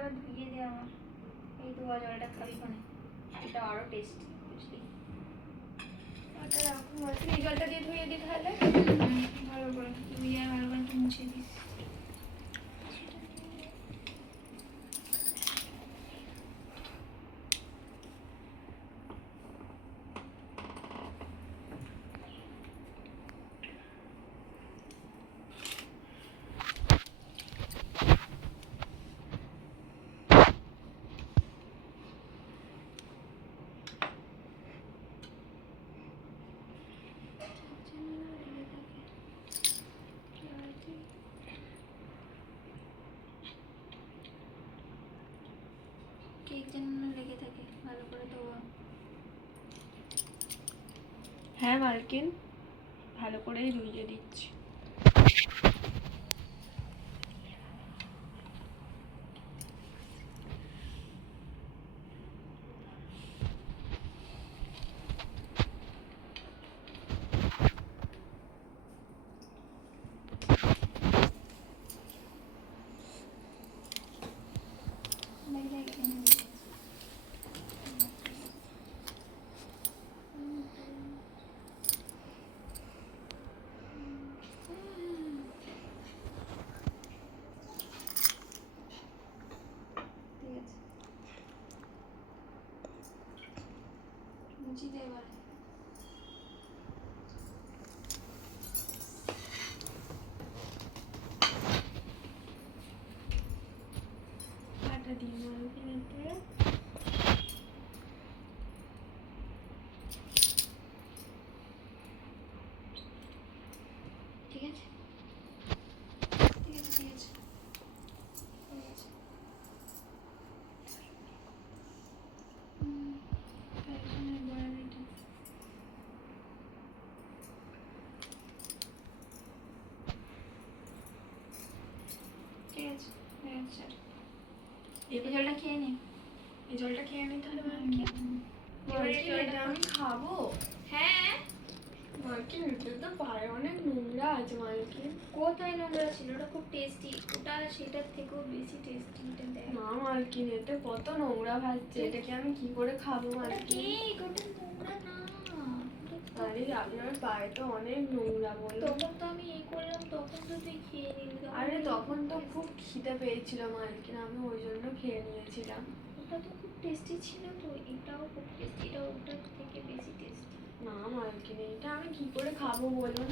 আবার ধুইয়ে দে আমার। এই তো জলটা খাবি মানে এটা আরো টেস্টি বুঝলি। ওটা রাখুন বলছি এই জলটা দিয়ে ধুয়ে দিই তাহলে ভালো করে ধুইয়ে ভালো করে একটু মুছে দিস। কেক যেন লেগে থাকে ভালো করে ধোয়া। হ্যাঁ মালকিন, ভালো করেই ধুইয়ে দিচ্ছি। মুছি দে এবারে। আটা দিই মালকিন এতে। ঠিক আছে ঠিক আছে ঠিক আছে হয়ে গেছে। ঠিক আছে হয়ে গেছে। এই জলটা খেয়ে নে। এই জলটা খেয়ে নি তাহলে মালকিন। মালকিন এটা আমি খাবো? হ্যাঁ মালকিন এটা তো পায়ে অনেক নোংরা আছে মালকিন। কোথায় নোংরা ছিল? ওটা খুব টেস্টি। ওটা সেটার থেকেও বেশি টেস্টি। এটা দেখ না মালকিন এতে কত নোংরা ভাসছে, এটাকে আমি কি করে খাবো ওটা মালকিন? কেক, ওটা নোংরা না। আরে আপনার পায়ে তো অনেক নোংরা বলুন। তখন তো আমি করলাম তখন তো তুই খেয়ে নিলি। আরে তখন তো খুব খিদে পেয়েছিল মালকিন, আমি ওই জন্য খেয়ে নিয়েছিলাম। ওটা তো খুব টেস্টি ছিল তো। এটাও খুব টেস্টি, এটা ওটার থেকে বেশি টেস্টি। না মালকিন এটা আমি কি করে খাবো বলুন?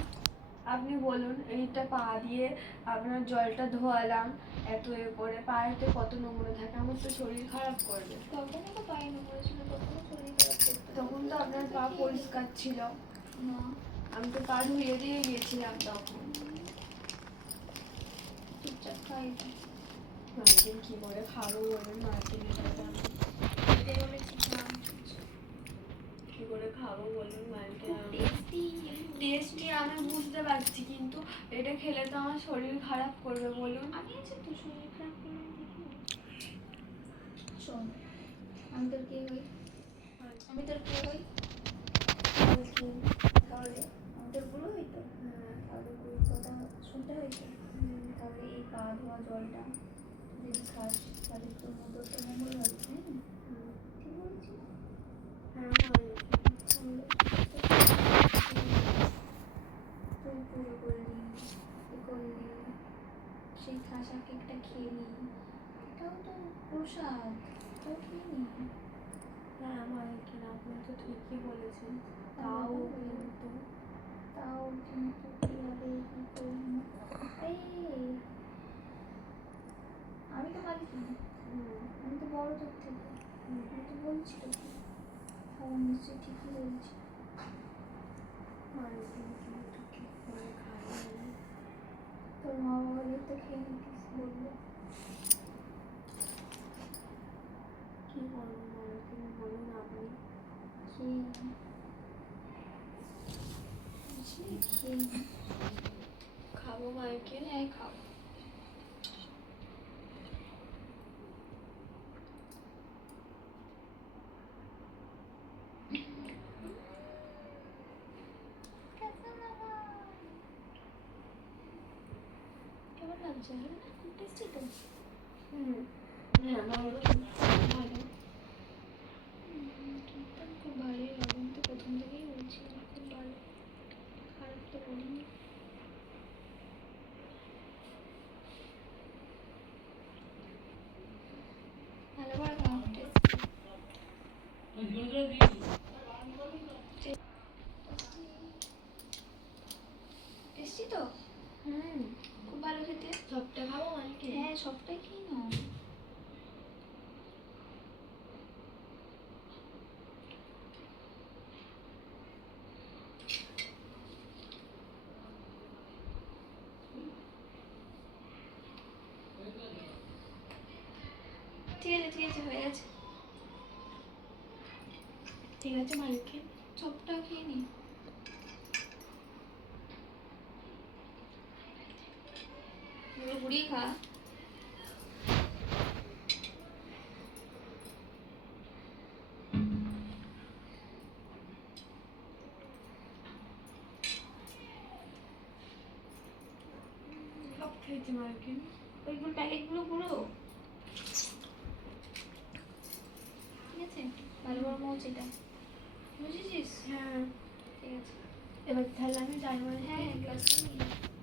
আপনি বলুন, এইটা পা দিয়ে আপনার জলটা ধোয়ালাম এত করে, পায়েতে কত নোংরা থাকে, আমার তো শরীর খারাপ করবে। তখনও তো পায়ে নোংরা ছিল, তখনও শরীর খারাপ করতো। তখন তো আপনার পা পরিষ্কার ছিল। না আমি তো পা ধুয়ে দিয়ে গিয়েছিলাম তখন। চুপচাপ খাই। মালকিন কি করে খাবো বলুন মালকিন, এটা আমি খেতে বলেছি খাওয়া। কি করে খাবো বলুন মালকিন? খুব টেস্টি। টেস্টি আমি বুঝতে পারছি, কিন্তু এটা খেলে তো আমার শরীর খারাপ করবে বলুন। আমি আছি তো, শরীর খারাপ করে দেখি। শোন আমি তোর কে হই? আমি তোর কে হই? তাহলে আমি তোর গুরু হই তো। তাহলে গুরুর কথা শুনতে হয়েছে। তাহলে এই পা ধোয়া জলটা যদি খাস তাহলে তোর মতো তো মঙ্গল হবে, তাই না? ঠিক বলছি? হ্যাঁ তাহলে তুই পুজো করলি, করলি, সেই খাসা কেকটা খেয়ে নি, এটাও তো প্রসাদ, এটাও খেয়ে নি। হ্যাঁ মালকিন আপনি তো ঠিকই বলেছেন। তাও কিন্তু কি হবে, কি করবো? এই আমি তো মালিক না, আমি তো বড় তোর থেকে। আমি তো বলছি তোকে খাওয়া নিশ্চয়ই ঠিকই বলছি। মালকিন কিন্তু কি করে খাই? তোর মা বাবা তো খেয়ে নিতিস বললো। কি করবো মালকিন বলুন আপনি? খেয়ে খেয়ে খাবো মালকিন? হ্যাঁ খাও। কেমন লাগছে? খুব টেস্টি তো। হ্যাঁ টেস্টি তো, হুম, খুব ভালো খেতে। সবটা খাবো মালকে? হ্যাঁ সবটাই খেয়ে নাও। ঠিক আছে ঠিক আছে, হয়ে গেছে। ঠিক আছে মালকে। সবটা খেয়ে নি। এগুলো ঘুরিয়ে খা। সব খেয়েছি মালকে। ওইগুলো প্যাকেটগুলো পুরো ঠিক আছে, ভালো বড় মৌচ এটা, বুঝেছিস? হ্যাঁ, ঠিক আছে। এবার তাহলে আমি যাই মালকে। হ্যাঁ গ্লাসটা নিয়ে নে।